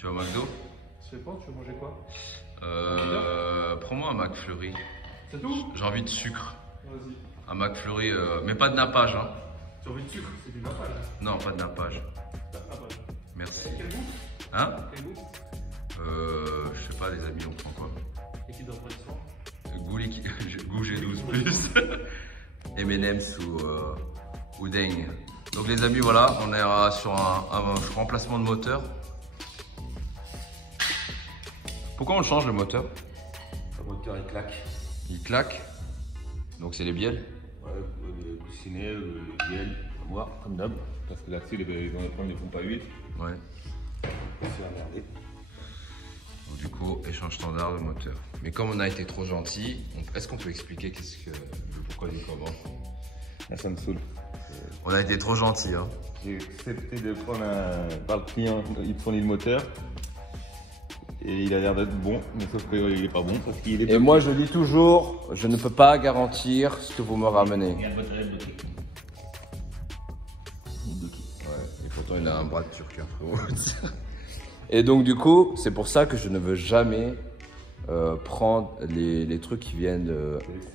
Tu vas au McDo? Je sais pas, tu veux manger quoi? Prends-moi un McFlurry. C'est tout? J'ai envie de sucre. Vas-y. Un McFlurry, mais pas de nappage. Hein. Tu as envie de sucre? C'est du nappage. Non, pas de nappage. Nappage. Merci. Quel goût? Hein? Quel goût? Je sais pas, les amis, on prend quoi? Et qui devrait être fort? Goût G12 plus. M&M's ou Deng. Donc les amis, voilà, on est sur un remplacement de moteur. Pourquoi on change le moteur? Le moteur il claque. Il claque. Donc c'est les bielles. Ouais, le coussinet, le bielle, moi, comme d'hab. Parce que là-dessus, dans les pommes, ils font pas huile. Ouais. C'est à merder. Donc, du coup, échange standard de moteur. Mais comme on a été trop gentil, est-ce qu'on peut expliquer le pourquoi du comment? Là, ça me saoule. On a été trop gentil, hein. J'ai accepté de prendre par le client, il me fournit le moteur. Et il a l'air d'être bon, mais sauf qu'il est pas bon parce qu'il est. Et moi je dis toujours, je ne peux pas garantir ce que vous me ramenez. Il y a le moteur bloqué. Ouais, et pourtant il a un bras de turc, hein, frérot. Et donc du coup, c'est pour ça que je ne veux jamais prendre les trucs qui viennent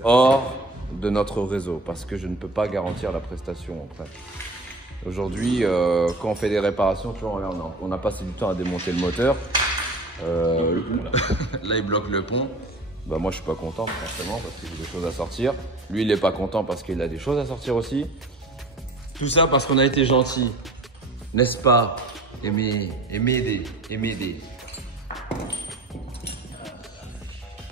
hors de notre réseau, parce que je ne peux pas garantir la prestation après. Aujourd'hui, quand on fait des réparations, tu vois, regarde, on a passé du temps à démonter le moteur. Là il bloque le pont. Bah moi je suis pas content forcément parce que j'ai des choses à sortir. Lui il est pas content parce qu'il a des choses à sortir aussi. Tout ça parce qu'on a été gentil, n'est-ce pas? Aimer.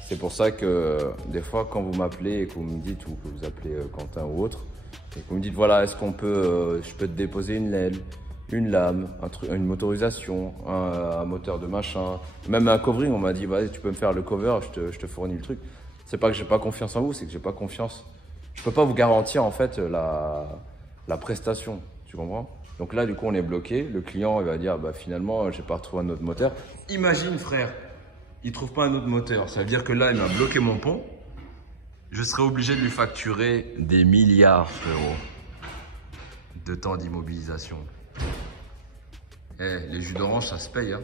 C'est pour ça que des fois quand vous m'appelez et que vous me dites, ou que vous appelez Quentin ou autre, et que vous me dites voilà, est-ce qu'on peut, je peux te déposer une aile, une lame, une motorisation, un moteur de machin, même un covering, on m'a dit vas-y tu peux me faire le cover, je te fournis le truc. C'est pas que j'ai pas confiance en vous, c'est que j'ai pas confiance. Je peux pas vous garantir en fait la prestation, tu comprends? Donc là du coup on est bloqué, le client il va dire bah finalement j'ai pas retrouvé un autre moteur. Imagine frère, il trouve pas un autre moteur, ça veut dire que là il m'a bloqué mon pont. Je serais obligé de lui facturer des milliards frérot de temps d'immobilisation. Eh, les jus d'orange, ça se paye, hein.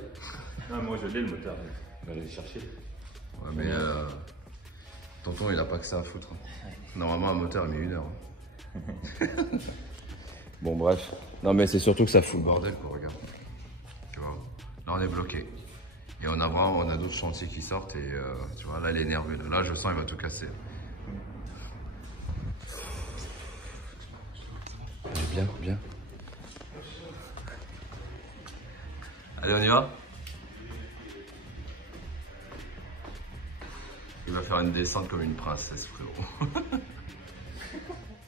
Ah, moi, je l'ai le moteur. Je vais aller le chercher. Ouais, mais tonton, il a pas que ça à foutre. Hein. Normalement, un moteur, il met 1 heure. Hein. Bon, bref. Non, mais c'est surtout que ça fout le bordel, quoi, regarde. Tu vois, là, on est bloqué. Et on a d'autres chantiers qui sortent et tu vois, là, il est énervé. Là, je sens, il va tout casser. Allez, bien. Allez, on y va? Il va faire une descente comme une princesse, frérot.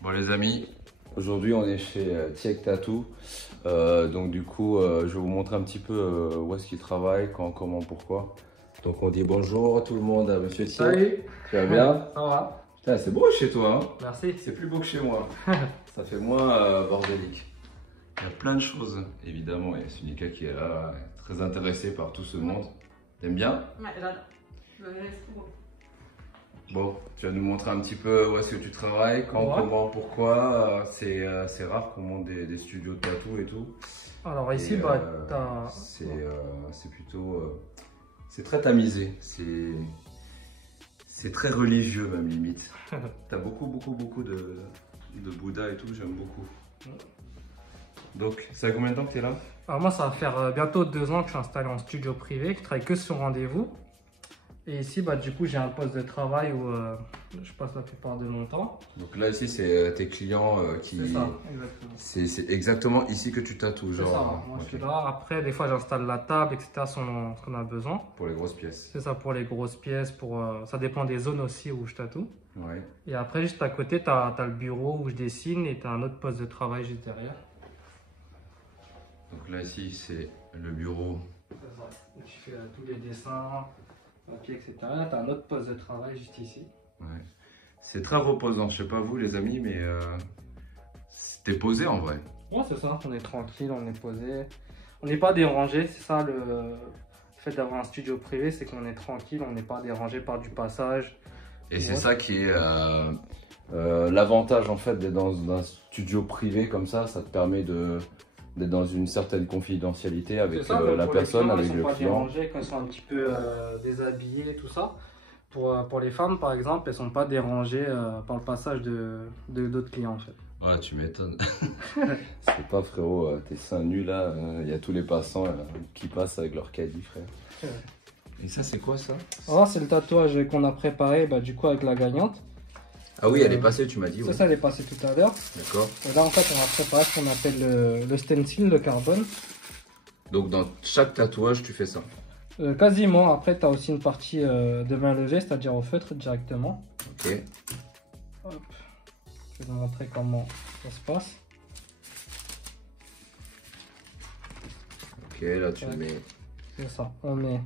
Bon, les amis, aujourd'hui, on est chez Tiek Tattoo. Donc, du coup, je vais vous montrer un petit peu où est-ce qu'il travaille, quand, comment, pourquoi. Donc, on dit bonjour à tout le monde, à monsieur Tiek. Salut. Tu vas bien? Ça va? Putain, c'est beau chez toi, hein? Merci. C'est plus beau que chez moi. Ça fait moins bordélique. Il y a plein de choses, évidemment. Il y a Sunika qui est là, très intéressée par tout ce monde. T'aimes bien? Ouais, j'adore. Je me laisse tout. Bon, tu vas nous montrer un petit peu où est-ce que tu travailles, quand, Ouais. comment, pourquoi. C'est rare qu'on monte des studios de tatou et tout. Alors ici, Et, bah, c'est plutôt... c'est très tamisé. C'est très religieux même, limite. T'as beaucoup de Bouddha et tout, j'aime beaucoup. Donc, ça fait combien de temps que tu es là? Alors moi, ça va faire bientôt 2 ans que je suis installé en studio privé, je travaille que sur rendez-vous. Et ici, bah, du coup, j'ai un poste de travail où je passe la plupart de mon temps. Donc là, ici, c'est tes clients qui... C'est ça, exactement. C'est exactement ici que tu tatoues, C'est genre... ça, moi je suis ok. là. Après, des fois, j'installe la table, etc., selon ce qu'on a besoin. Pour les grosses pièces. C'est ça pour les grosses pièces, ça dépend des zones aussi où je tatoue. Ouais. Et après, juste à côté, tu as le bureau où je dessine et tu as un autre poste de travail juste derrière. Donc là, ici, c'est le bureau. C'est ça, où je fais tous les dessins, papier, etc. Là, tu as un autre poste de travail juste ici. Ouais. C'est très reposant. Je sais pas vous, les amis, mais t'es posé en vrai. Ouais, c'est ça, on est tranquille, on est posé. On n'est pas dérangé, c'est ça le fait d'avoir un studio privé, c'est qu'on est tranquille, on n'est pas dérangé par du passage. Et c'est Ouais. ça qui est l'avantage en fait d'être dans un studio privé comme ça te permet d'être dans une certaine confidentialité avec C'est ça, la pour les personne, clients, avec ils le sont pas client. dérangés quand ils sont un petit peu déshabillés, tout ça. Pour les femmes, par exemple, elles sont pas dérangées par le passage de d'autres clients, en fait. Ouais, tu m'étonnes. C'est pas, frérot, tes seins nus là, il y a tous les passants qui passent avec leur caddie, frère. Ouais. Et ça, c'est quoi ça? Alors, c'est le tatouage qu'on a préparé, bah, du coup, avec la gagnante. Ah oui, elle est passée, tu m'as dit. C'est Ouais. ça, elle est passée tout à l'heure. D'accord. Et là, en fait, on a préparé ce qu'on appelle le stencil de carbone. Donc dans chaque tatouage, tu fais ça. Quasiment. Après, tu as aussi une partie de main levée, c'est-à-dire au feutre directement. Ok. Hop. Je vais vous montrer comment ça se passe. Ok, là tu Ouais. mets. C'est ça. On met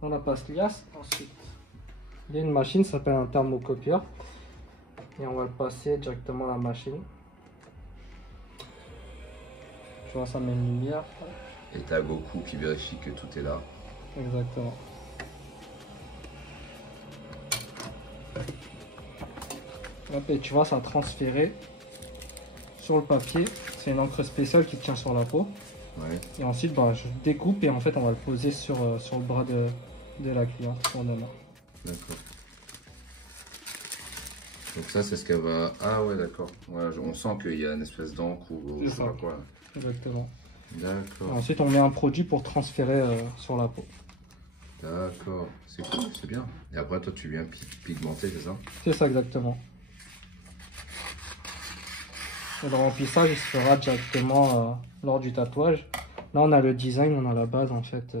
dans la passe liasse. Ensuite, il y a une machine, ça s'appelle un thermocopieur. Et on va le passer directement à la machine. Tu vois, ça met une lumière. Et t'as Goku qui vérifie que tout est là. Exactement. Hop, et tu vois, ça a transféré sur le papier. C'est une encre spéciale qui tient sur la peau. Ouais. Et ensuite, bah, je découpe et en fait, on va le poser sur le bras de la cliente, sur le main. D'accord. Donc ça, c'est ce qu'elle va. Ah ouais, d'accord. Ouais, on sent qu'il y a une espèce d'encre ou je C'est sais ça. pas quoi. Exactement. Et D'accord. ensuite, on met un produit pour transférer sur la peau. D'accord. C'est cool, c'est bien. Et après, toi, tu viens pigmenter, c'est ça? C'est ça, exactement. Et le remplissage, il se fera directement lors du tatouage. Là, on a le design, on a la base en fait.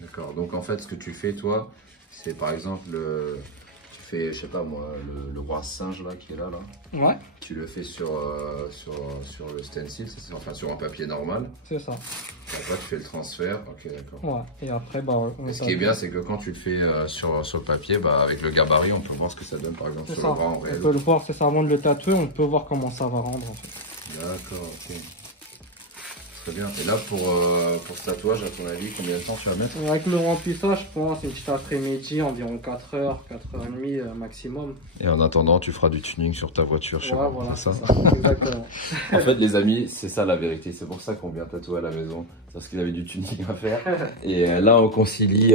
D'accord. Donc en fait, ce que tu fais, toi, c'est par exemple, tu fais, je sais pas moi, le roi singe là qui est là. Ouais, Tu le fais sur le stencil, enfin sur un papier normal. c'est ça. Et après, tu fais le transfert. Ok, d'accord. Ouais. Et après, bah, on Et ce qui est bien, c'est que quand tu le fais sur le papier, bah, avec le gabarit, on peut voir ce que ça donne, par exemple, C'est sur ça. le bras en On réel. peut le voir, c'est ça. Avant de le tatouer, on peut voir comment ça va rendre en fait. D'accord, ok. Très bien. Et là, pour ce tatouage, à ton avis, combien de temps tu vas mettre? Avec le remplissage, je pense, une petite après-midi, environ 4 heures, 4h30 maximum. Et en attendant, tu feras du tuning sur ta voiture, Ouais, voilà, c'est c'est ça? ça. Exactement. En fait, les amis, c'est ça la vérité. C'est pour ça qu'on vient tatouer à la maison. C'est parce qu'il avait du tuning à faire. Et là, on concilie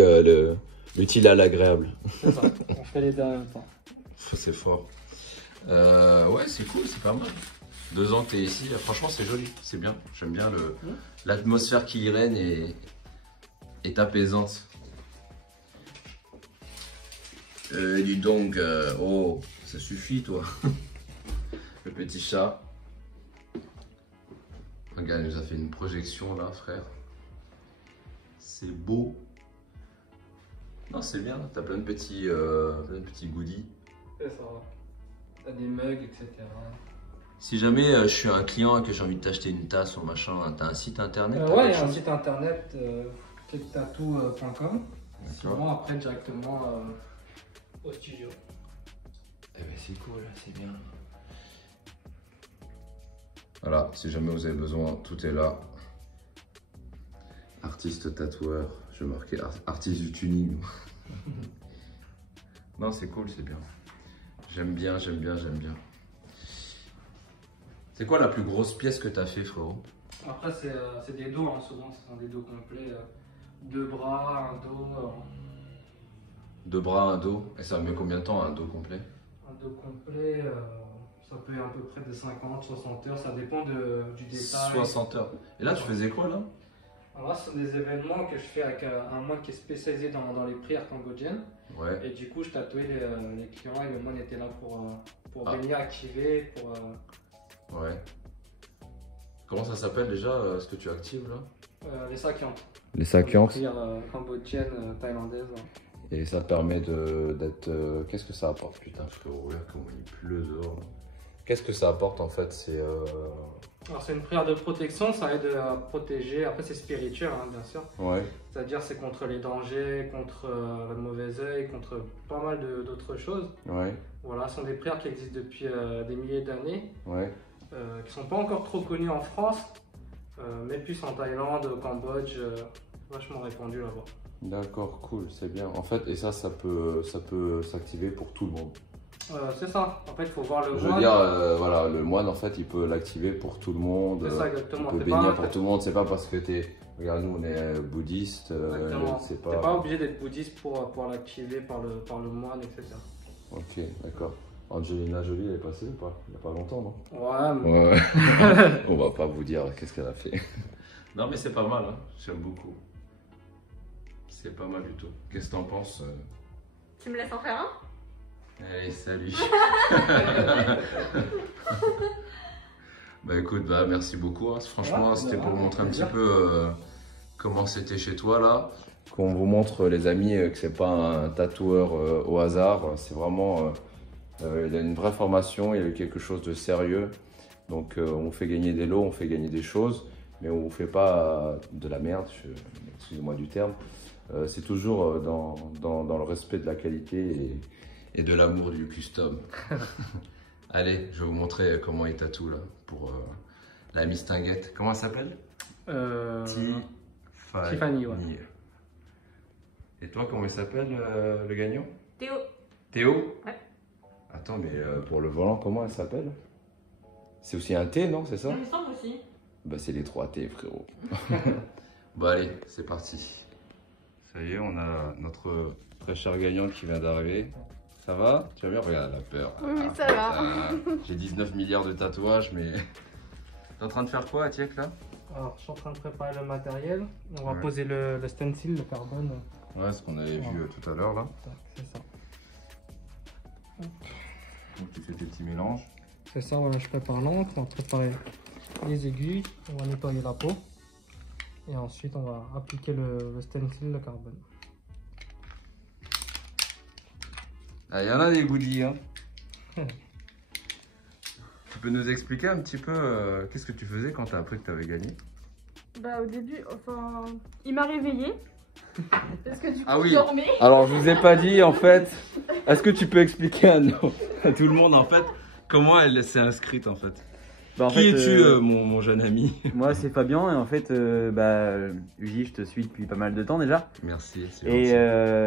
l'utile à l'agréable. C'est ça. On fait les deux en même temps. C'est fort. Ouais, c'est cool, c'est pas mal. 2 ans que tu es ici, franchement, c'est joli, c'est bien. J'aime bien l'atmosphère qui y règne et apaisante. Dis donc, oh, ça suffit, toi. Le petit chat. Regarde, il nous a fait une projection là, frère. C'est beau. Non, c'est bien, t'as plein de petits goodies. C'est ça. T'as des mugs, etc. Si jamais je suis un client et que j'ai envie de t'acheter une tasse ou machin, t'as un site internet? t'as Ouais, il y quelque a un chose site internet, caketattoo.com. Sinon, après, directement au studio. Eh ben c'est cool, c'est bien. Voilà, si jamais vous avez besoin, tout est là. Artiste tatoueur, je vais marquer artiste du tuning. Non, c'est cool, c'est bien. J'aime bien, j'aime bien, j'aime bien. C'est quoi la plus grosse pièce que t'as fait, frérot? Après, c'est des dos, hein, souvent, ce sont des dos complets. 2 bras, un dos. 2 bras, un dos. Et ça met combien de temps un dos complet? Un dos complet, ça peut être à peu près de 50, 60 heures, ça dépend du détail. 60 heures. Et là, tu faisais quoi, là? Alors là, ce sont des événements que je fais avec un moine qui est spécialisé dans les prières cambodgiennes. Ouais. Et du coup, je tatouais les clients et le moine était là pour Ah. venir activer, Ouais. Comment ça s'appelle déjà ce que tu actives là? les sakyans. Les sakyans. Prières cambodgiennes, thaïlandaises. Et ça te permet d'être. Qu'est-ce que ça apporte? Putain, frérot, regarde comment il pleut dehors. Qu'est-ce que ça apporte en fait? C'est. Alors, c'est une prière de protection, ça aide à protéger. Après, c'est spirituel, hein, bien sûr. Ouais. C'est-à-dire, c'est contre les dangers, contre le mauvais œil, contre pas mal d'autres choses. Ouais. Voilà, ce sont des prières qui existent depuis des milliers d'années. Ouais. Qui sont pas encore trop connus en France, mais plus en Thaïlande, au Cambodge, vachement répandu là-bas. D'accord, cool, c'est bien. En fait, et ça peut s'activer pour tout le monde. C'est ça. En fait, il faut voir le Je veux moine. dire, voilà, le moine, en fait, il peut l'activer pour tout le monde. C'est ça, exactement. Il peut T'es bénir pas- pour tout le monde. C'est pas parce que t'es. Regarde, nous, on est bouddhiste. Exactement. C'est T'es pas obligé d'être bouddhiste pour l'activer par le moine, etc. Ok, d'accord. Angelina Jolie, elle est passée ou pas? Il n'y a pas longtemps, non? Ouais, mais Ouais. On va pas vous dire qu'est-ce qu'elle a fait. Non, mais c'est pas mal, hein. J'aime beaucoup. C'est pas mal du tout. Qu'est-ce que t'en penses? Tu me laisses en faire un? Allez, salut. Bah écoute, bah merci beaucoup. Hein. Franchement, Ouais, c'était pour vous montrer un petit plaisir. peu comment c'était chez toi là. Qu'on vous montre, les amis, que c'est pas un tatoueur au hasard. C'est vraiment. Il a une vraie formation, il a eu quelque chose de sérieux. Donc on vous fait gagner des lots, on fait gagner des choses, mais on vous fait pas de la merde, excusez-moi du terme. C'est toujours dans le respect de la qualité et de l'amour du custom. Allez, je vais vous montrer comment il tatoue là, pour la mistinguette. Comment elle s'appelle? Tiffany, ouais. Et toi, comment il s'appelle le gagnant? Théo. Théo? Ouais. Attends, mais pour le volant, comment elle s'appelle? C'est aussi un T, non? C'est ça? Il me semble aussi. Bah, c'est les 3 T, frérot. Bon, allez, c'est parti. Ça y est, on a notre très cher gagnant qui vient d'arriver. Ça va? Tu vas bien? Regarde, la peur. Oui, oui, ça va. J'ai 19 milliards de tatouages, mais. T'es en train de faire quoi, Atiek, là? Alors, je suis en train de préparer le matériel. On va Ouais. poser le stencil, le carbone. Ouais, ce qu'on avait vu tout à l'heure, là. C'est ça. Donc, tu fais tes petits mélanges. C'est ça, voilà, je prépare l'encre, on va préparer les aiguilles, on va nettoyer la peau. Et ensuite, on va appliquer le stencil, le carbone. Ah, il y en a des goodies, hein. Tu peux nous expliquer un petit peu qu'est-ce que tu faisais quand t'as appris que t'avais gagné? Bah au début, enfin, il m'a réveillée. Parce que du coup, Ah oui. je dormais. Alors, je vous ai pas dit, en fait. Est-ce que tu peux expliquer à tout le monde, en fait, comment elle s'est inscrite, en fait? Bah, en Qui fait, es-tu, mon jeune ami? Moi, c'est Fabien, et en fait, Uji, je te suis depuis pas mal de temps déjà. Merci, c'est Et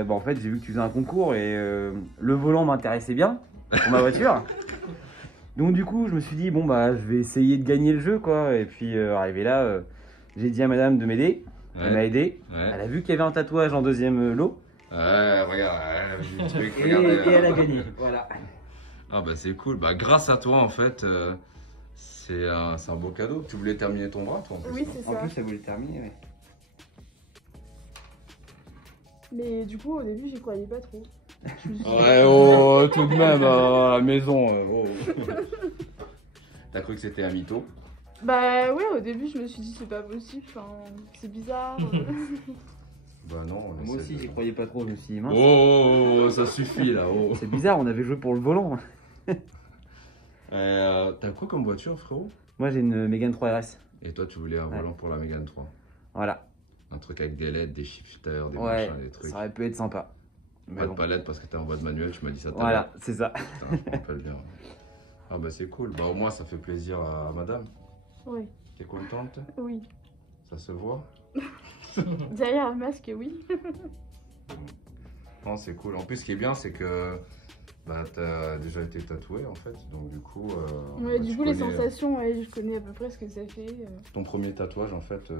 gentil. en fait, j'ai vu que tu faisais un concours et le volant m'intéressait bien pour ma voiture. Donc, du coup, je me suis dit, bon, bah, je vais essayer de gagner le jeu, quoi. Et puis, arrivé là, j'ai dit à madame de m'aider. Elle m'a aidé. Ouais. Elle a vu qu'il y avait un tatouage en deuxième lot. Ouais, regarde, elle a vu le truc, Et regardez. elle a gagné. Voilà. Ah bah c'est cool, bah grâce à toi en fait, c'est un beau cadeau. Tu voulais terminer ton bras toi en plus? Oui, non? c'est En ça. plus, ça voulait terminer, ouais. Mais du coup, au début, j'y croyais pas trop. Je me suis dit, Ouais, oh, tout de même, à la maison. Oh. T'as cru que c'était un mytho? bah ouais, au début, je me suis dit, c'est pas possible, enfin, c'est bizarre. Bah non. on Moi essaie aussi, de- j'y croyais pas trop. Je me suis dit, mince. Oh, ça suffit là. Oh. C'est bizarre, on avait joué pour le volant. T'as quoi comme voiture frérot? Moi, j'ai une Mégane 3 RS. Et toi tu voulais un Ouais. volant pour la Mégane 3? Voilà. Un truc avec des LED, des shifters, des Ouais, machins, des trucs. ça aurait pu être sympa. Mais Pas bon. de palette parce que t'es en voie de manuel, tu m'as dit ça tout à Voilà, c'est ça. l'heure. Putain, je me rappelle bien. Ah bah c'est cool, bah au moins ça fait plaisir à madame. Oui, T'es contente? oui. Ça se voit? Derrière le masque, oui. Non, c'est cool. En plus, ce qui est bien, c'est que bah, t'as déjà été tatoué en fait. Donc, du coup. Ouais, bah, du tu coup, les connais- sensations, ouais, je connais à peu près ce que ça fait. Ton premier tatouage en fait,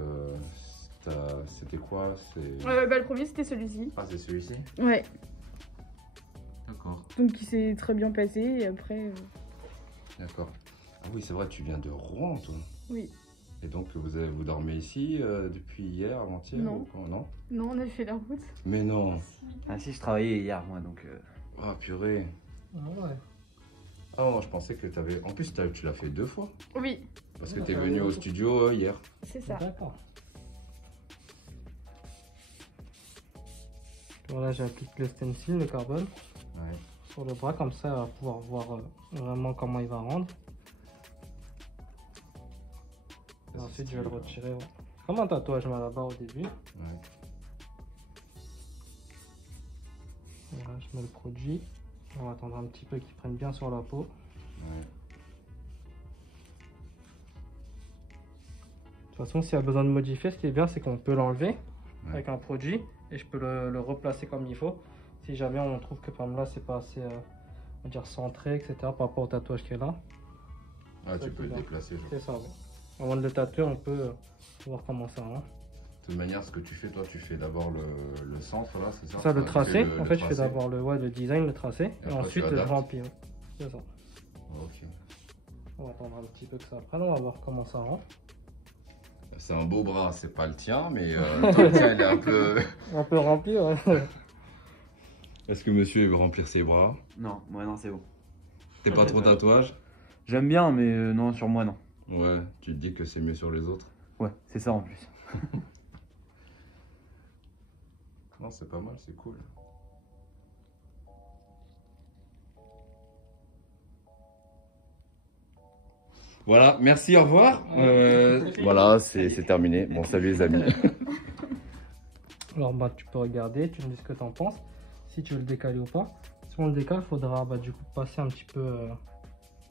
c'était quoi? Bah, le premier, c'était celui-ci. Ah, c'est celui-ci? Ouais, D'accord. donc il s'est très bien passé et après, D'accord. Ah oui, c'est vrai, tu viens de Rouen, toi. oui. Et donc, vous dormez ici depuis hier, avant-hier? Non. ou quoi non? Non, on a fait la route. Mais non. Ah si, je travaillais hier, moi, donc... Ah, purée. Ouais. Ah, non, je pensais que t'avais. En plus, tu l'as fait 2 fois. Oui, Parce que t'es venu au studio hier. c'est ça. D'accord. Voilà, j'applique le stencil, le carbone, Ouais. sur le bras, comme ça, on va pouvoir voir vraiment comment il va rendre. Et Ça, ensuite, c'est je vais le stylé. retirer. Ouais. Comme un tatouage là-bas au début. Ouais. Voilà, je mets le produit. On va attendre un petit peu qu'il prenne bien sur la peau. Ouais. De toute façon, s'il y a besoin de modifier, ce qui est bien, c'est qu'on peut l'enlever Ouais. avec un produit et je peux le replacer comme il faut. Si jamais on trouve que par exemple là, c'est pas assez on va dire centré, etc. par rapport au tatouage qu'elle a. Ah, tu peux le déplacer. Genre. C'est ça, ouais. Avant de le tatouer, on peut voir comment ça va. De toute manière, ce que tu fais, toi, tu fais d'abord le centre, là, c'est ça? Ça, le Enfin, tracé. tu fais En fait, je fais tracé. d'abord le design, le tracé, et après, ensuite tu je adaptes. remplis. Ouais. C'est ça. Ok. On va attendre un petit peu que ça prenne, on va voir comment ça rend. C'est un beau bras, c'est pas le tien, mais toi, le tien, il est un peu... Un peu rempli, ouais. Est-ce que monsieur veut remplir ses bras? Non, moi non, c'est bon. T'es pas trop tatouage? J'aime bien, mais non, sur moi non. Ouais, tu te dis que c'est mieux sur les autres? Ouais, c'est ça en plus. Non, c'est pas mal, c'est cool. Voilà, merci, au revoir. Voilà, c'est terminé. Bon, salut les amis. Alors, bah, tu peux regarder, tu me dis ce que tu en penses, si tu veux le décaler ou pas. Si on le décale, il faudra bah, du coup passer un petit peu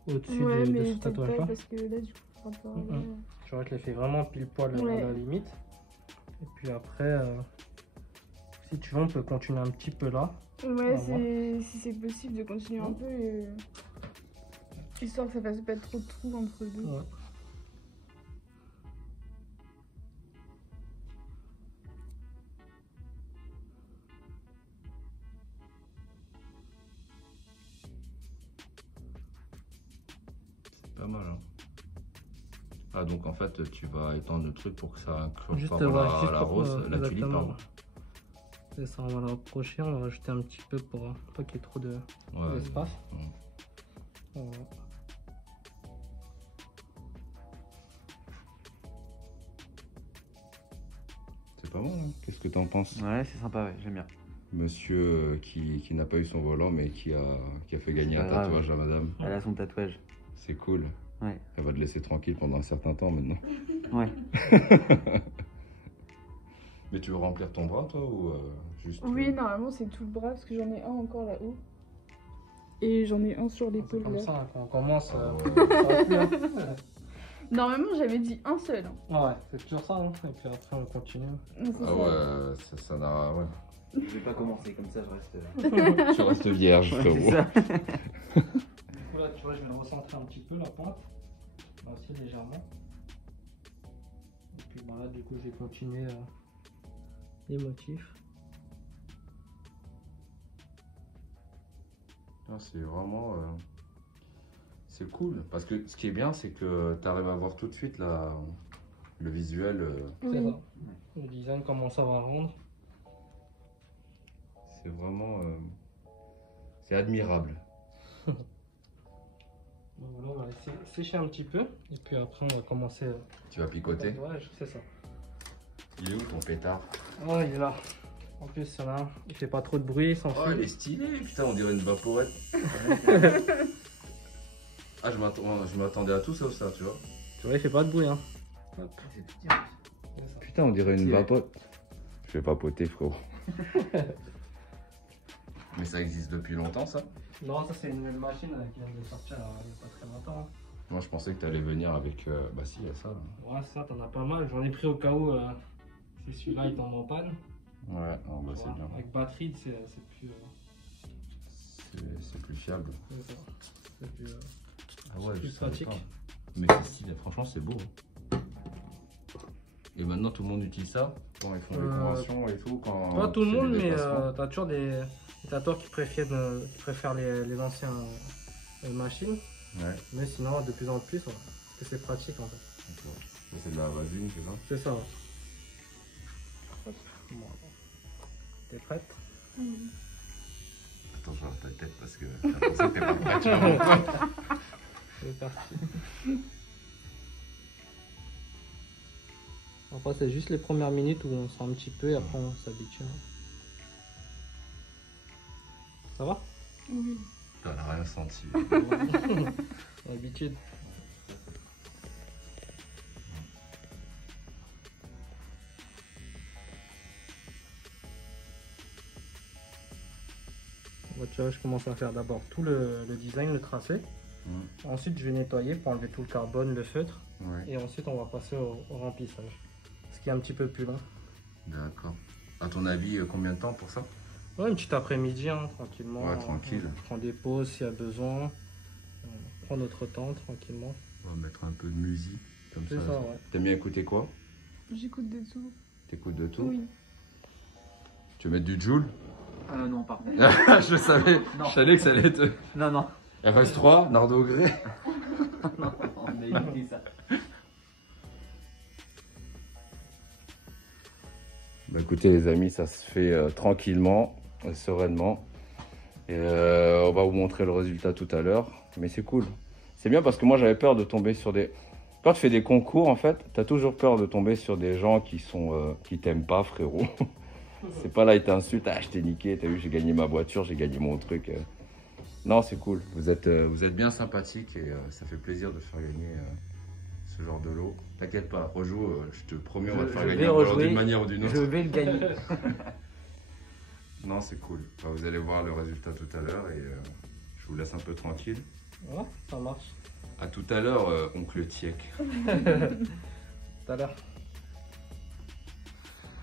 au-dessus Ouais, de mais ce peut-être tatouage là. pas parce que là, du coup, ça sera pas. Tu vois, je l'ai fait vraiment pile poil à Ouais. la limite. Et puis après, si tu veux, on peut continuer un petit peu là. Ouais, va voir. si c'est possible de continuer un peu. Histoire que ça fasse pas trop de trous entre deux. Ouais. C'est pas mal, hein. Ah, donc en fait, tu vas étendre le truc pour que ça accroche Juste, pas ouais, la, juste la pour- rose, la tulipe, exactement. pardon. C'est ça, on va le rapprocher, on va rajouter un petit peu pour pas qu'il y ait trop Ouais, d'espace. ouais. Voilà. C'est pas mal, hein. Qu'est-ce que t'en penses? Ouais, c'est sympa, ouais, j'aime bien. Monsieur qui n'a pas eu son volant, mais qui a fait gagner C'est un pas grave. tatouage à madame. Elle a son tatouage. C'est cool. Ouais. Elle va te laisser tranquille pendant un certain temps maintenant. Ouais. Mais tu veux remplir ton bras, toi, ou juste... Oui, normalement, c'est tout le bras parce que j'en ai un encore là-haut. Et j'en ai un sur C'est l'épaule comme là. ça, hein, quand on commence, Ah ça ouais. va plus, hein. Normalement, j'avais dit un seul. Hein. Ouais, c'est toujours ça, hein. Et puis après, on continue. Non, c'est Ah ça. ouais, ça n'a... Ouais. Je vais pas commencer comme ça, je reste. Tu restes vierge, Ouais, frérot. c'est ça. Du coup, là, tu vois, je vais le recentrer un petit peu, la pointe. Aussi légèrement. Et puis voilà, du coup, je vais continuer les motifs. Ah, c'est vraiment... c'est cool. Parce que ce qui est bien, c'est que tu arrives à voir tout de suite le visuel. C'est Oui. ça. Le design, comment ça va rendre. C'est vraiment... c'est admirable. Donc voilà, on va laisser sécher un petit peu. Et puis après, on va commencer Tu vas le picoter. tatouage. C'est ça. Il est où ton pétard? Oh, il est là. En plus, celle-là, il fait pas trop de bruit, sans Oh, fil. il est stylé. Putain, on dirait une vaporette. Ah, je m'attendais à tout sauf ça, tu vois. Tu vois, il fait pas de bruit. Hein. Putain, on dirait une vapote. Je vais papoter, frérot. Mais ça existe depuis longtemps, ça? Non, ça, c'est une nouvelle machine qui vient de sortir il n'y a pas très longtemps. Moi, je pensais que tu allais venir avec... Bah si, il y a ça. Ouais, ça, t'en as pas mal. J'en ai pris au cas où si celui-là il tombe en panne. Ouais, non, bah, Tu c'est vois, bien. avec batterie, c'est plus. C'est plus fiable. C'est ça. C'est plus, Ah ouais, plus je savais pratique. pas. Mais c'est stylé, franchement, c'est beau. Hein. Et maintenant, tout le monde utilise ça quand ils font des conventions et tout. Quand Pas tout le c'est des monde, mais déplacements. t'as toujours des tatoueurs qui préfèrent les anciennes machines. Ouais, Mais sinon, de plus en plus, ouais, parce que c'est pratique en fait. d'accord. Mais c'est de la vasine, c'est ça? C'est ça. Ouais. Hop. Bon, t'es prête? Attends, je regarde ta tête parce que j'ai l'impression que t'es pas prête, tu vois, mon pote. C'est parti. Après, c'est juste les premières minutes où on sent un petit peu et après on s'habitue. Ça va? Oui. T'en as rien senti. L'habitude. Bon, tu vois, je commence à faire d'abord tout le design, le tracé. Ensuite, je vais nettoyer pour enlever tout le carbone, le feutre. Ouais, Et ensuite, on va passer au remplissage. Ce qui est un petit peu plus long. d'accord. À ton avis, combien de temps pour ça? Ouais, une petite après-midi, hein, tranquillement. Ouais, tranquille. On prend des pauses s'il y a besoin. On prend notre temps tranquillement. On va mettre un peu de musique, comme C'est ça, ouais. T'aimes bien écouter quoi? J'écoute des tout. T'écoutes de tout? Oui. Tu veux mettre du Joule? Non, par contre. Je savais, Non. je savais que ça allait être... Non, non. RS3, Nardo Grey. Non, on a évité ça. Bah écoutez les amis, ça se fait tranquillement, sereinement. Et on va vous montrer le résultat tout à l'heure. Mais c'est cool. C'est bien parce que moi j'avais peur de tomber sur des... Quand tu fais des concours en fait, t'as toujours peur de tomber sur des gens qui t'aiment pas, frérot. C'est pas là, ils t'insultent, ah je t'ai niqué, t'as vu, j'ai gagné ma voiture, j'ai gagné mon truc. Non, c'est cool. Vous êtes bien sympathique et ça fait plaisir de faire gagner ce genre de lot. T'inquiète pas, rejoue, je te promets, on va te faire gagner un volant d'une manière ou d'une autre. Je vais le gagner. Non, c'est cool. Enfin, vous allez voir le résultat tout à l'heure et je vous laisse un peu tranquille. Ouais, ça marche. À tout à l'heure, oncle Tiek. Tout à l'heure.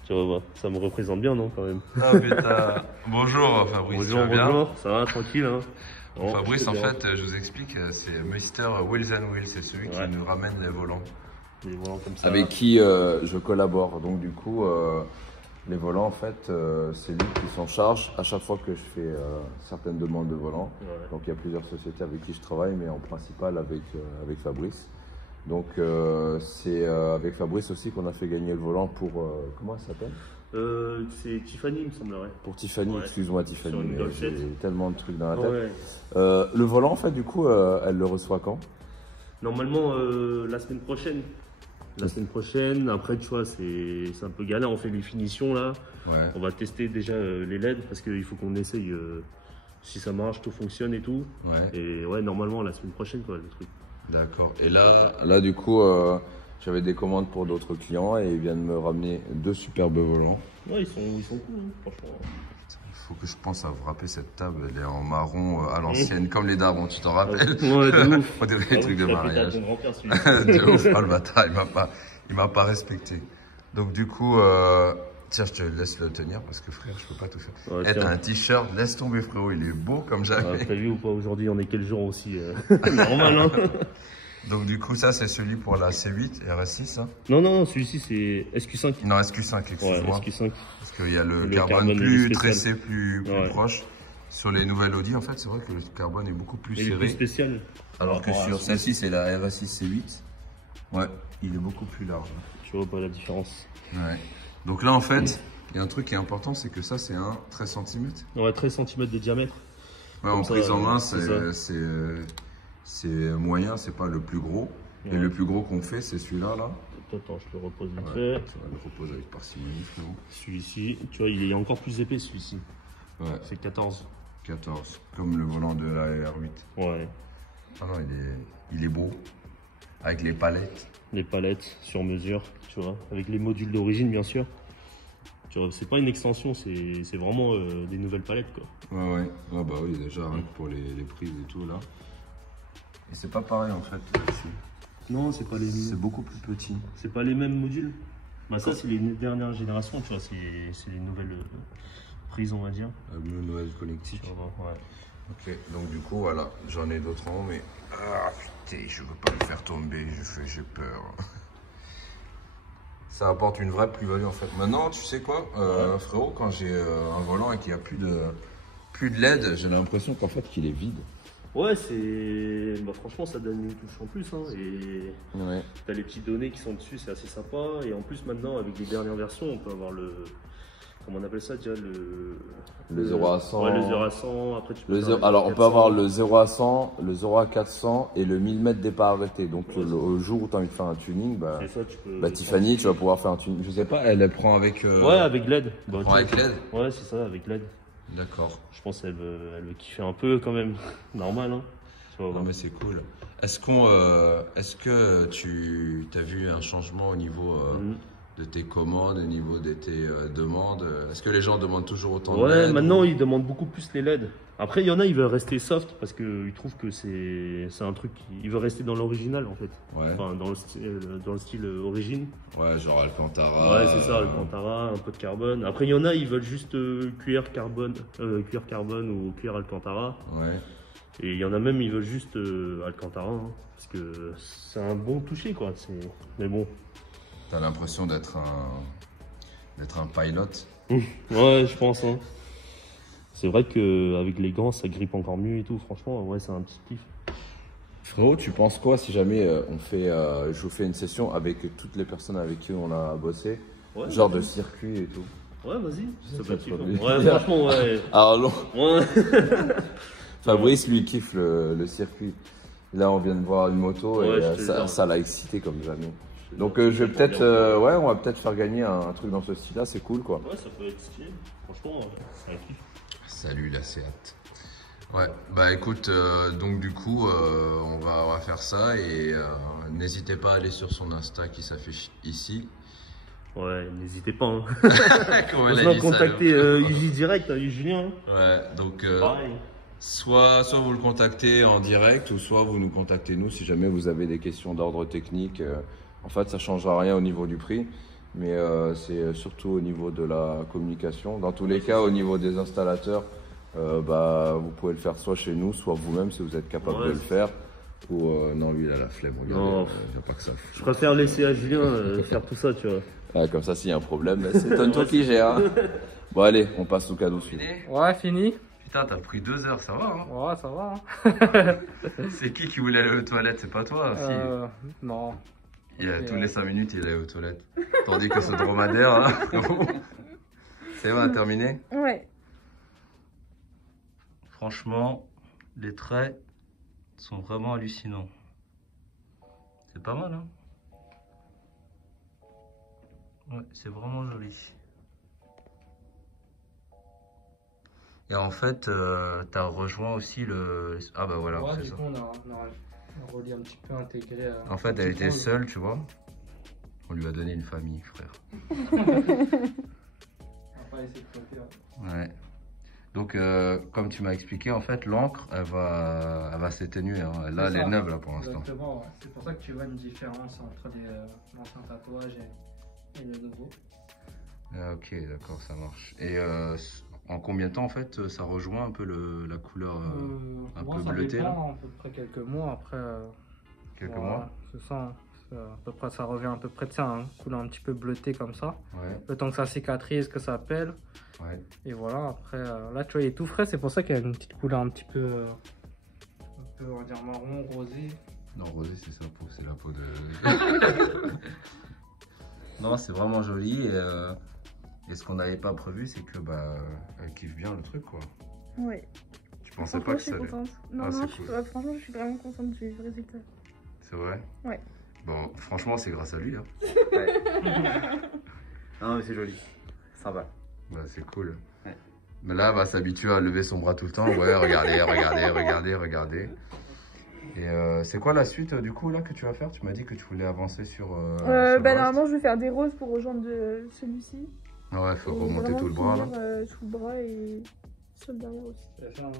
Tu vois, ça me représente bien, non, quand même. Ah putain. Bonjour Fabrice, Bonjour, tu vas bien? bonjour, ça va, tranquille, hein. Bon, Fabrice, je en te fait, je vous explique, c'est Mr. Wheels and Wheels, c'est celui qui Ouais. nous ramène les volants. Des volants comme ça. Avec qui je collabore. Donc du coup, les volants, en fait, c'est lui qui s'en charge à chaque fois que je fais certaines demandes de volants. Ouais. Donc il y a plusieurs sociétés avec qui je travaille, mais en principal avec Fabrice. Donc c'est avec Fabrice aussi qu'on a fait gagner le volant pour... comment elle s'appelle? C'est Tiffany, il me semblerait. Pour Tiffany, Ouais. excuse-moi Tiffany, Sur une mais Golf j'ai 7. tellement de trucs dans la tête. Ouais. Le volant, en fait, du coup, elle le reçoit quand? Normalement, la semaine prochaine. La semaine prochaine, après, tu vois, c'est un peu galère, on fait les finitions là. Ouais. On va tester déjà les LED parce qu'il faut qu'on essaye si ça marche, tout fonctionne et tout. Ouais, Et ouais, normalement, la semaine prochaine, quoi, le truc. d'accord. Et là du coup, j'avais des commandes pour d'autres clients et ils viennent me ramener 2 superbes volants. Ouais, ils sont cool, hein, franchement. Il faut que je pense à frapper cette table, elle est en marron à l'ancienne, comme les darons, tu t'en rappelles? Ouais, de ouf. On dirait des trucs de Ah oui, tu l'as fait à mariage. ton grand-père, celui-là. De ouf, ah, le bâtard, il m'a pas respecté. Donc du coup, tiens, je te laisse le tenir parce que frère, je peux pas tout faire. Ouais, Eh, tiens. t'as un t-shirt, laisse tomber frérot, il est beau comme jamais. T'as vu ou pas aujourd'hui, on est quel jour aussi normal, hein. Donc du coup, ça c'est celui pour la C8 et RS6. Hein. Non, celui-ci c'est SQ5. Non, SQ5, Ouais, excuse-moi. SQ5. Parce qu'il y a le Le carbone carbone plus spécial. tressé, plus Ouais. proche. Sur les nouvelles Audi, en fait, c'est vrai que le carbone est beaucoup plus Il est plus serré. spécial. Alors que par rapport à sur son- celle-ci, c'est la RS6 C8. Ouais, il est beaucoup plus large. Tu vois pas la différence. Ouais. Donc là, en fait, il y a un truc qui est important, c'est que ça, c'est un 13 cm. Ouais, 13 cm de diamètre. Ouais, en Comme ça, prise en main, c'est c'est moyen, c'est pas le plus gros. Et Ouais. le plus gros qu'on fait, c'est celui-là, là. Attends, je le repose vite Ouais, fait. ça va le reposer avec parcimonie, frérot. Celui-ci, tu vois, il est encore plus épais celui-ci. Ouais, C'est 14. 14. Comme le volant de la R8. Ouais. Ah non, il est beau. Avec les palettes. Les palettes sur mesure, tu vois, avec les modules d'origine bien sûr. Tu vois, c'est pas une extension, c'est vraiment des nouvelles palettes quoi. Ouais. Ah bah oui, déjà, rien que pour les prises et tout, là. Et c'est pas pareil, en fait, ici. Non, c'est pas les C'est beaucoup plus petit. C'est pas les mêmes modules. Bah ça c'est les dernières générations, tu vois, c'est les nouvelles prises on va dire. Le Noël connectique. Tu vois, ouais. Ok, donc du coup, voilà, j'en ai d'autres en haut, mais... Ah, putain, je veux pas le faire tomber, j'ai peur. Ça apporte une vraie plus-value, en fait. Maintenant, tu sais quoi, frérot, quand j'ai un volant et qu'il n'y a plus de LED, j'ai l'impression qu'en fait, qu'il est vide. Ouais, c'est. Bah, franchement, ça donne une touche en plus. Hein, et Ouais. t'as les petites données qui sont dessus, c'est assez sympa. Et en plus, maintenant, avec les dernières versions, on peut avoir le. Comment on appelle ça déjà Le 0 à 100. Ouais, le 0 à 100. Après, tu peux Le faire zéro- le alors, on peut 400. avoir le 0 à 100, le 0 à 400 et le 1000 mètres départ arrêté. Donc, Ouais, au jour où tu as envie de faire un tuning, bah, C'est ça, tu peux. bah Tiffany, tu vas pouvoir faire un tuning. Je sais pas, elle prend avec. Ouais, avec LED. Bah, prend avec LED. Ouais, c'est ça, avec LED. D'accord. Je pense qu'elle veut kiffer un peu quand même. Normal, hein. Tu vas Non, voir. mais c'est cool. Est-ce que tu as vu un changement au niveau Mhm. tes commandes, au niveau de tes demandes? Est-ce que les gens demandent toujours autant de Ouais, LED, maintenant ou- ils demandent beaucoup plus les LED. Après, il y en a, ils veulent rester soft parce qu'ils trouvent que c'est un truc. Ils veulent rester dans l'original en fait. Ouais, Enfin, dans le style origine. ouais, genre Alcantara. Ouais, c'est ça, Alcantara, un peu de carbone. Après, il y en a, ils veulent juste cuir carbone ou cuir Alcantara. Ouais. Et il y en a même, ils veulent juste Alcantara. Hein, parce que c'est un bon toucher quoi. Mais bon. T'as l'impression d'être un pilote. Ouais, je pense. Hein. C'est vrai qu'avec les gants, ça grippe encore mieux et tout. Franchement, ouais, c'est un petit kiff. Frérot, tu penses quoi si jamais je vous fais une session avec toutes les personnes avec qui on a bossé, Ouais, genre de circuit et tout? Ouais, vas-y. Ça peut être pas kiffant. lui. Ouais, franchement, ouais. Alors non, Ouais. Fabrice lui kiffe le circuit. Là, on vient de voir une moto Ouais, et je te jure. ça l'a excité comme jamais. Donc je vais peut-être, ouais, on va peut-être faire gagner un truc dans ce style-là, c'est cool quoi. Ouais, ça peut être stylé. Franchement, c'est un kiff. Salut la Seat. Ouais, bah écoute, donc du coup, on va faire ça et n'hésitez pas à aller sur son Insta qui s'affiche ici. Ouais, n'hésitez pas. Hein. Comment elle a Franchement, dit ça, contactez Uji direct, Julien. là. Ouais, donc Pareil. soit vous le contactez en direct ou soit vous nous contactez nous si jamais vous avez des questions d'ordre technique. En fait, ça ne changera rien au niveau du prix, mais c'est surtout au niveau de la communication. Dans tous les cas, au niveau des installateurs, bah, vous pouvez le faire soit chez nous, soit vous-même si vous êtes capable de le faire. Ou non, lui il a la flemme, regardez, Non. il n'y a pas que ça. Je préfère laisser à Julien faire tout ça, tu vois. Ah, comme ça, s'il y a un problème, bah, c'est toi qui gère. Bon, allez, on passe au cadeau suivant. Ouais, fini. Putain, t'as pris 2 heures, ça va, hein? Ouais, ça va. Hein. C'est qui voulait aller aux toilettes? C'est pas toi, Non. Tous les 5 minutes, il allait aux toilettes. Tandis que ce dromadaire, là, c'est bon, terminé? Ouais. Franchement, les traits sont vraiment hallucinants. C'est pas mal, hein? Ouais, c'est vraiment joli. Et en fait, t'as rejoint aussi le... Ah bah voilà, Ouais, c'est du ça. coup, on a relié un petit peu intégré. En fait, elle était seule, tu vois. On lui a donné une famille, frère. On va pas essayer de flotter. Ouais. Donc, comme tu m'as expliqué, en fait, l'encre, elle va s'éténuer. Hein. Là, elle est neuve, là, pour l'instant. Exactement, ouais. C'est pour ça que tu vois une différence entre l'ancien tatouage et le nouveau. Ah, ok, d'accord, ça marche. Et en combien de temps, en fait, ça rejoint un peu la couleur un peu ça bleutée, là? dépend, à peu près quelques mois après. Quelques voilà, mois? C'est ça. Hein. À peu près, ça revient à peu près de ça, hein, couleur un petit peu bleutée comme ça. Ouais, Le temps que ça cicatrise, que ça pèle. ouais. Et voilà, après, là, tu vois, il est tout frais, c'est pour ça qu'il y a une petite couleur un petit peu, on va dire, marron, rosé. Non, rosé, c'est sa peau, c'est la peau de. Non, c'est vraiment joli. Et ce qu'on n'avait pas prévu, c'est que bah, elle kiffe bien le truc, quoi. Ouais. Tu pensais Franchement, pas que je suis ça allait. contente. Non, Ah, non, c'est cool. franchement, je suis vraiment contente du résultat. C'est vrai? Ouais. Bon, franchement, c'est grâce à lui. Hein. Non, mais c'est joli. Sympa. Bah, c'est cool. Ouais. Mais là, elle va s'habituer à lever son bras tout le temps. Ouais, regardez, regardez, regardez, regardez. Et c'est quoi la suite du coup là que tu vas faire? Tu m'as dit que tu voulais avancer sur. Sur le Bah, reste. normalement, je vais faire des roses pour rejoindre celui-ci. Ouais, il faut Et remonter vraiment tout le bras là. finir, tout le bras et sur le derrière aussi. C'est ça, hein.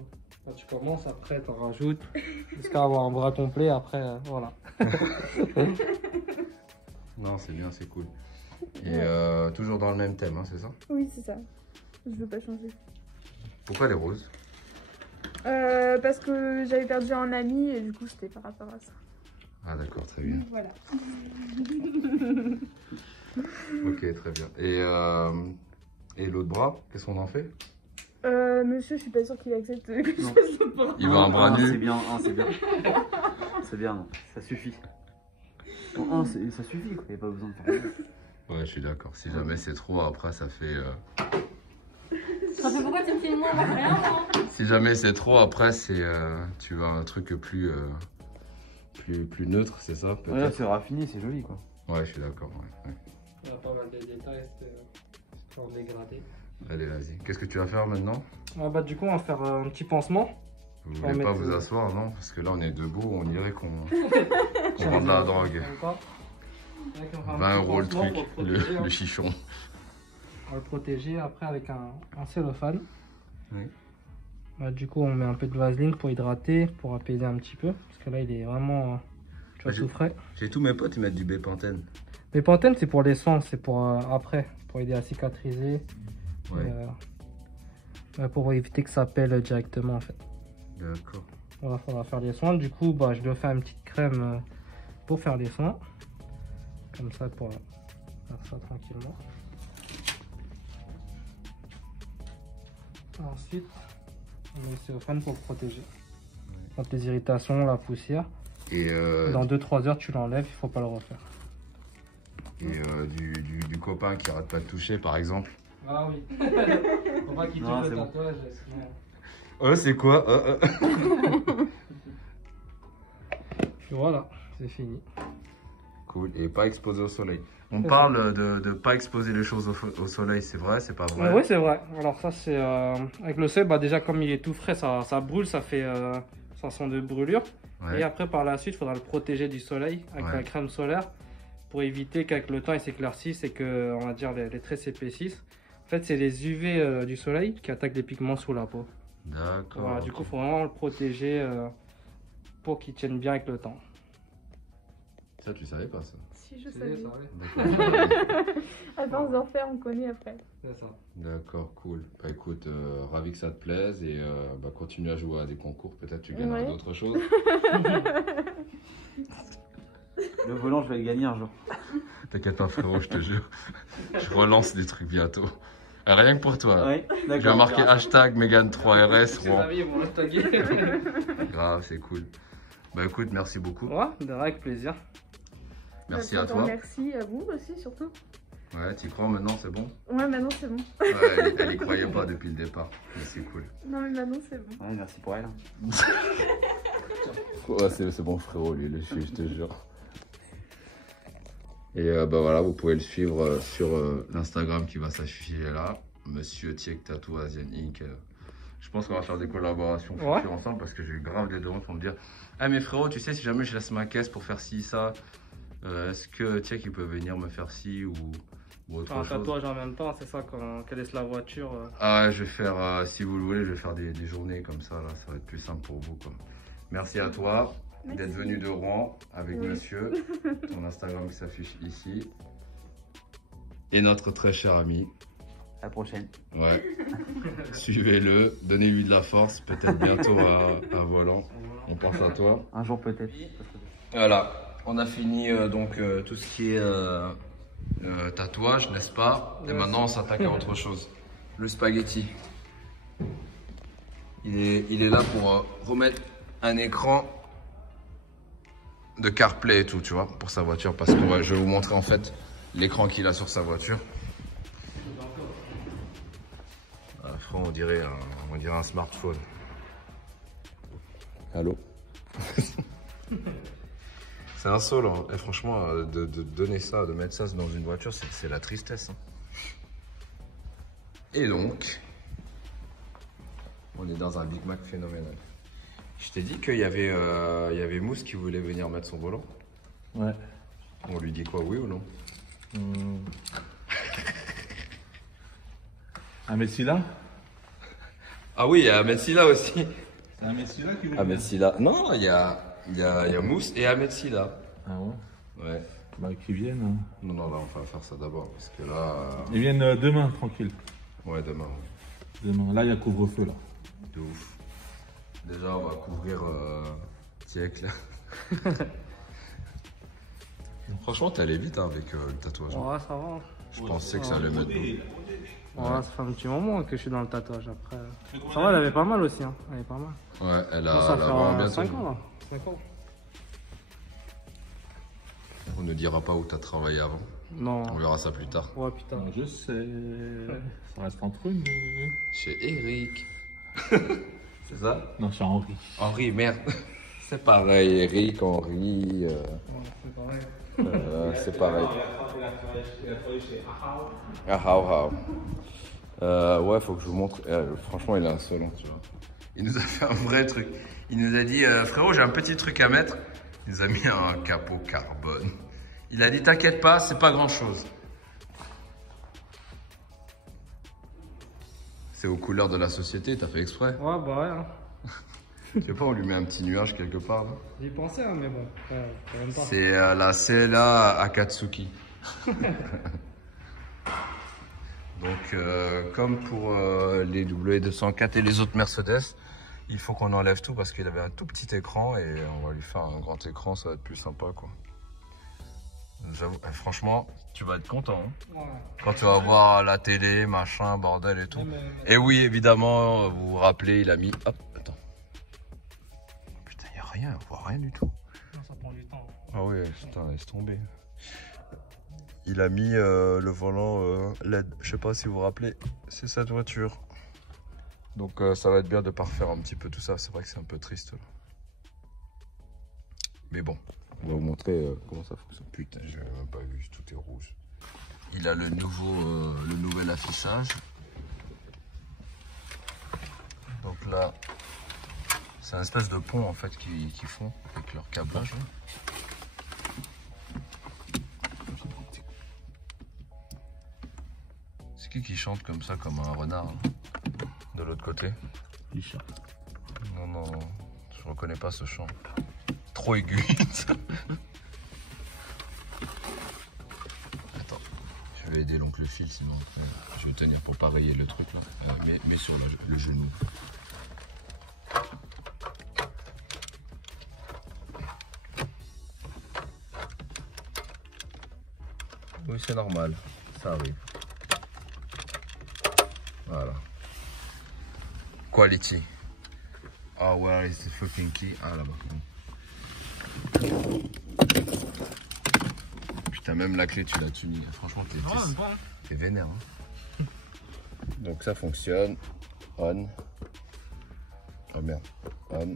Quand tu commences, après, tu en rajoutes jusqu'à avoir un bras complet. Après, voilà. Non, c'est bien, c'est cool. Et toujours dans le même thème, hein, c'est ça? Oui, c'est ça. Je veux pas changer. Pourquoi les roses? Parce que j'avais perdu un ami et du coup, c'était par rapport à ça. Ah d'accord, très bien. Donc, voilà. Ok, très bien. Et l'autre bras, qu'est-ce qu'on en fait? Monsieur, je suis pas sûre qu'il accepte que je Non. fasse le bras. Il veut un bras C'est nu. bien, c'est bien. C'est bien, non. Ça suffit. Non, ça suffit, quoi. Il n'y a pas besoin de faire ça. Ouais, je suis d'accord. Si jamais c'est trop, après ça fait. Ça fait pourquoi tu me filmes moi? On voit rien, moi. Si jamais c'est trop, après c'est. Tu veux un truc plus neutre, c'est ça Ouais, peut-être? c'est raffiné, c'est joli, quoi. Ouais, je suis d'accord. Ouais, ouais. Il y a pas mal de détails, c'est en dégradé. Allez, vas-y. Qu'est-ce que tu vas faire maintenant? Ah bah, du coup, on va faire un petit pansement. Vous On va voulez pas mettre, vous asseoir, non? Parce que là on est debout, on dirait qu'on prend de la drogue. Avec, on fait un 20 petit euros le pansement truc, pour protéger, hein. le chichon. On va le protéger après avec un cellophane. Oui. Bah, du coup, on met un peu de vaseline pour hydrater, pour apaiser un petit peu. Parce que là, il est vraiment tu vois, tout frais. J'ai tous mes potes, ils mettent du Bépantène. Les Pantene, c'est pour les soins, c'est pour après, pour aider à cicatriser. Ouais. Ouais, pour éviter que ça pèle directement en fait. D'accord. Voilà, on va faire les soins. Du coup, bah, je dois faire une petite crème pour faire les soins. Comme ça, pour faire ça tranquillement. Ensuite, on met le cellophane pour le protéger. Contre les irritations, la poussière. Et, Dans 2-3 heures, tu l'enlèves, il faut pas le refaire. et du copain qui arrête pas de toucher, par exemple. Ah oui. Faut pas qu'il touche Non, le c'est bon. tatouage, sinon... Oh, c'est quoi? Et voilà, c'est fini. Cool. Et pas exposé au soleil. On parle de pas exposer les choses au soleil, c'est vrai, c'est pas vrai? Oui, c'est vrai. Alors ça, c'est... avec le sel, bah, déjà, comme il est tout frais, ça brûle, ça fait sensation de brûlure. Ouais. Et après, par la suite, il faudra le protéger du soleil avec Ouais. la crème solaire pour éviter qu'avec le temps, il s'éclaircisse et que, on va dire, les traits s'épaississent. En fait, c'est les UV du soleil qui attaquent les pigments sous la peau. D'accord. Voilà, du coup, il faut vraiment le protéger pour qu'il tienne bien avec le temps. Ça, tu savais pas ça? Si je C'est savais. ça, oui. D'accord. À force d'en faire, on connaît après. C'est ça. D'accord, cool. Bah écoute, ravi que ça te plaise et bah, continue à jouer à des concours, peut-être tu gagneras Ouais. d'autres choses. Le volant, je vais le gagner un jour. T'inquiète pas frérot, je te jure. Je relance des trucs bientôt. Rien que pour toi. Ouais, Je d'accord. vais marquer hashtag Megan3RS. Ses amis, ils vont le taguer. Grave, c'est cool. Bah écoute, merci beaucoup. Ouais, avec plaisir. Merci Bah, à toi. Merci à vous aussi, surtout. Ouais, t'y crois maintenant, c'est bon? Ouais, maintenant c'est bon. Ouais, elle y croyait pas depuis le départ. Mais c'est cool. Non, mais maintenant c'est bon. Ouais, merci pour elle. Ouais, c'est bon frérot, lui, le suit, je te jure. Et bah voilà, vous pouvez le suivre sur l'Instagram qui va s'afficher là. Monsieur Tiek Tattoo Asian Inc. Je pense qu'on va faire des collaborations futures ensemble parce que j'ai eu grave des demandes pour me dire ah mais frérot, tu sais, si jamais je laisse ma caisse pour faire ci, ça, est-ce que Tiek il peut venir me faire ci ou autre Un chose? tatouage en même temps, c'est ça, quand elle laisse la voiture. Ah, je vais faire, si vous le voulez, je vais faire des journées comme ça, là, ça va être plus simple pour vous, quoi. Merci à toi d'être venu de Rouen avec monsieur. Ton Instagram qui s'affiche ici. Et notre très cher ami. À la prochaine. Ouais. Suivez-le, donnez-lui de la force, peut-être bientôt un volant. On pense à toi. Un jour peut-être. Voilà, on a fini donc tout ce qui est tatouage, n'est-ce pas? Et maintenant on s'attaque à autre chose. Le spaghetti. Il est là pour remettre un écran de CarPlay et tout, tu vois, pour sa voiture. Parce que ouais, je vais vous montrer en fait l'écran qu'il a sur sa voiture. Franchement, on dirait un smartphone. Allô? C'est insolent. Et franchement, de donner ça, de mettre ça dans une voiture, c'est la tristesse. Hein. Et donc, on est dans un Big Mac phénoménal. Je t'ai dit qu'il y avait Mousse qui voulait venir mettre son volant. Ouais. On lui dit quoi, oui ou non? Un Messila? Ah oui, il y a Ahmed Silla aussi. C'est un Messila qui veut Ahmed Silla. Non, il y a Mousse et Ahmed Silla. Ah ouais? Ouais. Bah qu'ils viennent. Hein. Non, là, on va faire ça d'abord. Parce que là. Ils viennent demain, tranquille. Ouais, demain. Demain. Là, il y a couvre-feu là. De ouf. Déjà, on va couvrir Tiek là. Franchement, t'es allé vite hein, avec le tatouage. Ouais, ça va. Je pensais que ça allait mettre. Ouais, ça fait un petit moment que je suis dans le tatouage après. Ça va, elle avait pas mal aussi. Hein. Elle avait pas mal. Ouais, elle a, Ça elle a vraiment fait bien 5 tenu. ans là. 5 ans. On ne dira pas où t'as travaillé avant. Non. On verra ça plus tard. Ouais, putain. Je sais. Ça reste entre eux, mais... Chez Eric. C'est ça? Non, c'est Henri. Henri, merde. C'est pareil, Eric, Henri. Ouais, c'est pareil. C'est pareil. Il a travaillé chez Ahau. Ah, ouais, faut que je vous montre. Franchement, il est insolent, tu vois. Il nous a fait un vrai truc. Il nous a dit, frérot, j'ai un petit truc à mettre. Il nous a mis un capot carbone. Il a dit t'inquiète pas, c'est pas grand chose. C'est aux couleurs de la société, t'as fait exprès. Ouais, bah ouais. Hein. Tu sais pas, on lui met un petit nuage quelque part. Là. J'y pensais, hein, mais bon, quand même pas. C'est la CLA Akatsuki. Donc, comme pour les W204 et les autres Mercedes, il faut qu'on enlève tout parce qu'il avait un tout petit écran et on va lui faire un grand écran, ça va être plus sympa quoi. J'avoue, franchement, tu vas être content hein, Ouais. quand tu vas voir la télé, machin, bordel et tout. Et oui, évidemment, vous vous rappelez, il a mis... Hop, attends. Putain, il n'y a rien, on voit rien du tout. Non, ça prend du temps. Ah oui, putain, laisse tomber. Il a mis le volant LED, je sais pas si vous vous rappelez, c'est cette voiture. Donc ça va être bien de parfaire un petit peu tout ça, c'est vrai que c'est un peu triste. Là. Mais bon, on va vous montrer comment ça fonctionne. Putain, j'ai même pas vu, tout est rouge. Il a le nouvel affichage. Donc là, c'est un espèce de pont en fait qu'ils font avec leur câblage. Là. C'est qui chante comme ça, comme un renard, hein, de l'autre côté? Richard. Non, non, je reconnais pas ce chant. Trop aigu. Attends, je vais aider l'oncle Phil, sinon je vais tenir pour pas rayer le truc là. Mais sur le genou. Oui, c'est normal, ça arrive. Voilà. Quality. Oh, where is the fucking key? Ah, là-bas. Putain, même la clé, tu l'as tunie. Franchement, t'es vénère. Hein. Donc, ça fonctionne. On. Oh merde. On.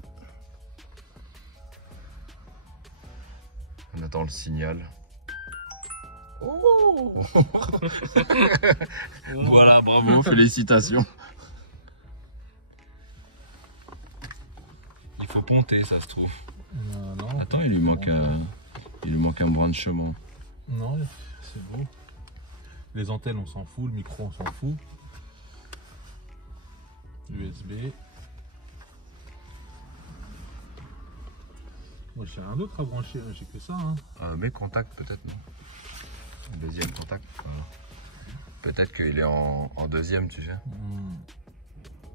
On attend le signal. Oh voilà, bravo, félicitations. Il faut ponter, ça se trouve. Non. Attends, il lui manque un branchement. Non, c'est bon. Les antennes, on s'en fout. Le micro, on s'en fout. USB. Moi, j'ai rien d'autre à brancher. J'ai que ça. Hein. Mais contact, peut-être, non? Deuxième contact. Voilà. Peut-être qu'il est en deuxième, tu sais.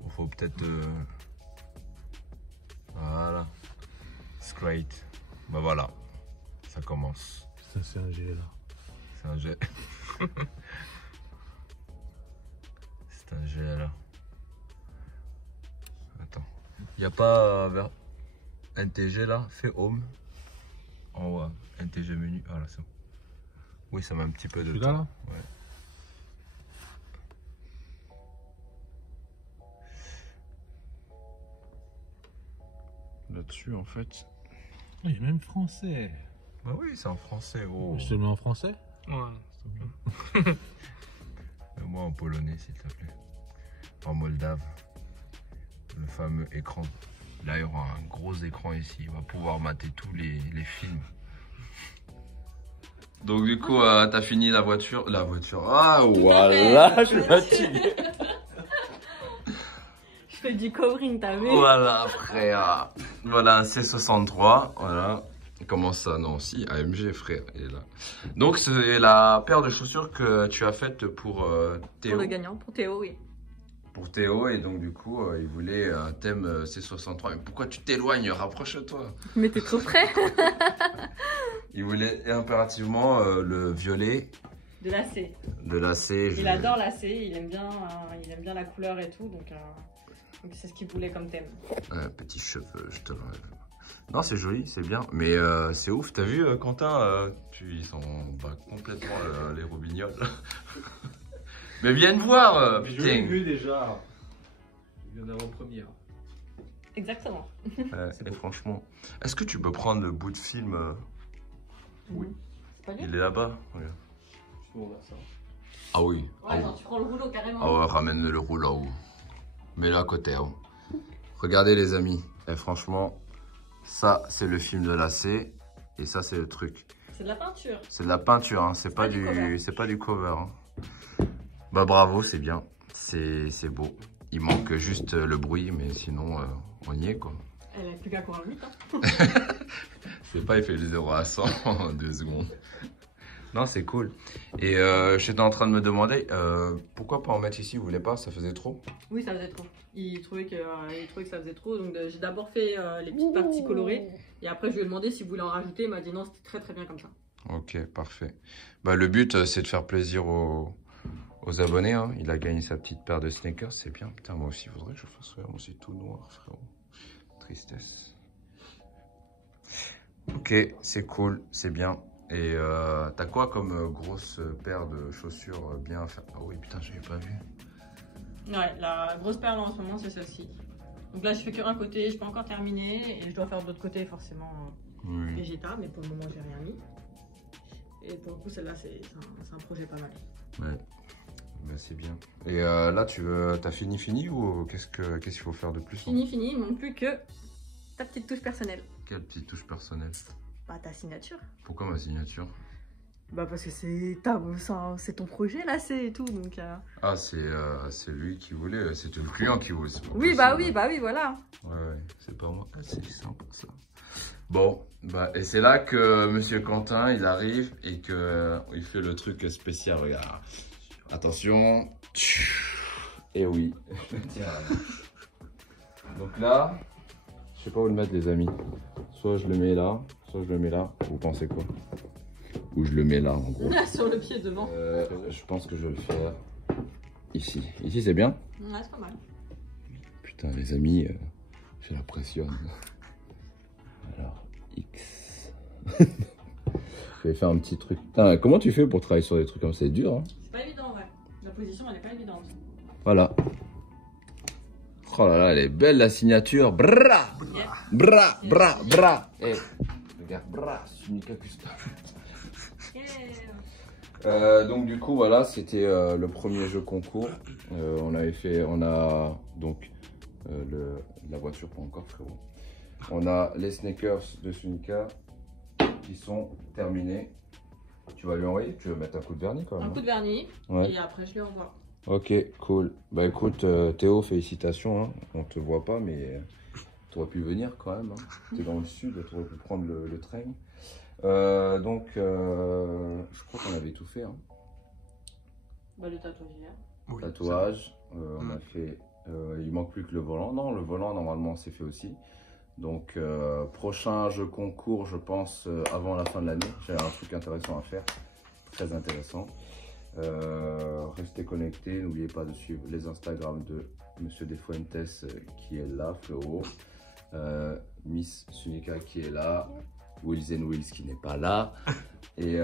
Il faut peut-être... Voilà. Straight. Bah voilà. Ça commence. Ça, c'est un G là. C'est un G. C'est un G là. Attends. Il n'y a pas vers NTG là? Fais home. En haut, NTG menu. Ah là, c'est bon. Oui, ça met un petit peu de temps. Là ouais. Là-dessus, en fait. Il y a même français. Bah oui, c'est en français. Oh. Je te le mets en français? Ouais. Mets-moi en polonais, s'il te plaît. En moldave. Le fameux écran. Là, il y aura un gros écran ici. On va pouvoir mater tous les films. Donc du coup, t'as fini la voiture. Ah voilà, je suis fatigué. Je fais du covering, t'as vu? Voilà, frère. Voilà un C63. Voilà. Comment ça? Non, si, AMG, frère. Il est là. Donc c'est la paire de chaussures que tu as faite pour Théo. Pour le gagnant, pour Théo, oui. Pour Théo, et donc du coup, il voulait un thème C63. Mais pourquoi tu t'éloignes? Rapproche-toi. Mais t'es trop près. Il voulait impérativement le violet. De lacet. De lacet. Il adore lacet, il aime bien la couleur et tout, donc c'est ce qu'il voulait comme thème. Petit cheveu, je te l'enlève. Non, c'est joli, c'est bien. Mais c'est ouf, t'as vu, Quentin, ils s'en bat complètement les robignoles. Mais viens te voir, Je putain. l'ai vu déjà. Je viens d'avant-première. Exactement. Et franchement, est-ce que tu peux prendre le bout de film Oui. C'est pas lui? Il est là-bas. Regarde. Bon, bah, ça. Ah oui. Ouais, genre tu prends le rouleau carrément. Ah ouais, ramène le rouleau. Mets-le à côté. Hein. Regardez les amis. Et franchement, ça c'est le film de lacet. Et ça c'est le truc. C'est de la peinture. C'est de la peinture, hein. C'est pas du cover. Hein. Bah bravo, c'est bien. C'est beau. Il manque juste le bruit, mais sinon, on y est, quoi. Elle a plus qu'à courir vite. Hein. C'est pas, il fait le 0 à 100 en 2 secondes. Non, c'est cool. Et j'étais en train de me demander, pourquoi pas en mettre ici? Vous voulez pas? Ça faisait trop? Oui, ça faisait trop. Il trouvait que ça faisait trop. Donc j'ai d'abord fait les petites parties colorées. Et après, je lui ai demandé s'il voulait en rajouter. Il m'a dit non, c'était très très bien comme ça. Ok, parfait. Bah, le but, c'est de faire plaisir aux abonnés. Hein. Il a gagné sa petite paire de sneakers, c'est bien. Putain, moi aussi, il faudrait que je fasse ça. Moi, c'est tout noir, frérot. Tristesse. Ok, c'est cool, c'est bien. Et t'as quoi comme grosse paire de chaussures bien à faire? Ah oui, putain, j'avais pas vu. Ouais, la grosse perle en ce moment, c'est celle-ci. Donc là, je fais qu'un côté, je peux encore terminer. Et je dois faire de l'autre côté, forcément, végétal. Mais pour le moment, j'ai rien mis. Et pour le coup, celle-là, c'est un projet pas mal. Ouais, bah, c'est bien. Et là, t'as fini ou qu'est-ce qu'il faut faire de plus? Fini, il manque plus que ta petite touche personnelle. Quelle petite touche personnelle? Bah, ta signature. Pourquoi ma signature? Bah, parce que c'est ton projet, là, c'est tout. Donc, Ah, c'est lui qui voulait, c'était le client qui voulait. Oui, possible. bah oui, voilà. Ouais, c'est pas moi. Ah, c'est sympa ça. Bon, bah, et c'est là que Monsieur Quentin, il arrive et que il fait le truc spécial. Regarde. Attention. Et oui. Donc là, je sais pas où le mettre, les amis. Soit je le mets là, soit je le mets là. Vous pensez quoi? Ou je le mets là, en gros. Sur le pied devant. Je pense que je vais le faire ici. Ici, c'est bien? Ouais, c'est pas mal. Putain, les amis, je la pressionne. Alors, X. Je vais faire un petit truc. Putain, comment tu fais pour travailler sur des trucs comme ça? C'est dur, hein? C'est pas évident, ouais. La position, elle est pas évidente. Voilà. Oh là là, elle est belle la signature. Bra, bra, bra, bra. Eh, regarde, bra, Sunika Custom. Donc du coup voilà, c'était le premier jeu concours. On a donc la voiture pas encore, frérot. On a les sneakers de Sunika qui sont terminés. Tu vas lui envoyer? Tu veux mettre un coup de vernis quand même? Un coup de vernis, ouais. Et après je lui envoie. Ok, cool. Bah écoute Théo, félicitations. Hein. On te voit pas mais tu aurais pu venir quand même. Hein. Tu es dans le sud, tu aurais pu prendre le train. Donc, je crois qu'on avait tout fait. Hein. Bah, le tatouage hier. Oui, tatouage, on a fait. Il manque plus que le volant. Non, le volant, normalement, c'est fait aussi. Donc, prochain jeu concours, je pense, avant la fin de l'année. J'ai un truc intéressant à faire. Très intéressant. Restez connectés. N'oubliez pas de suivre les Instagram de Monsieur Desfuentes qui est là, Floro. Miss Sunika qui est là. Wills & Wills qui n'est pas là et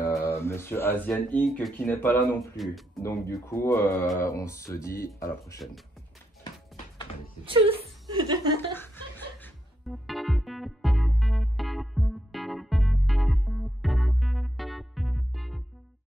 Monsieur Asian Inc qui n'est pas là non plus. Donc du coup on se dit à la prochaine. Allez, tchuss.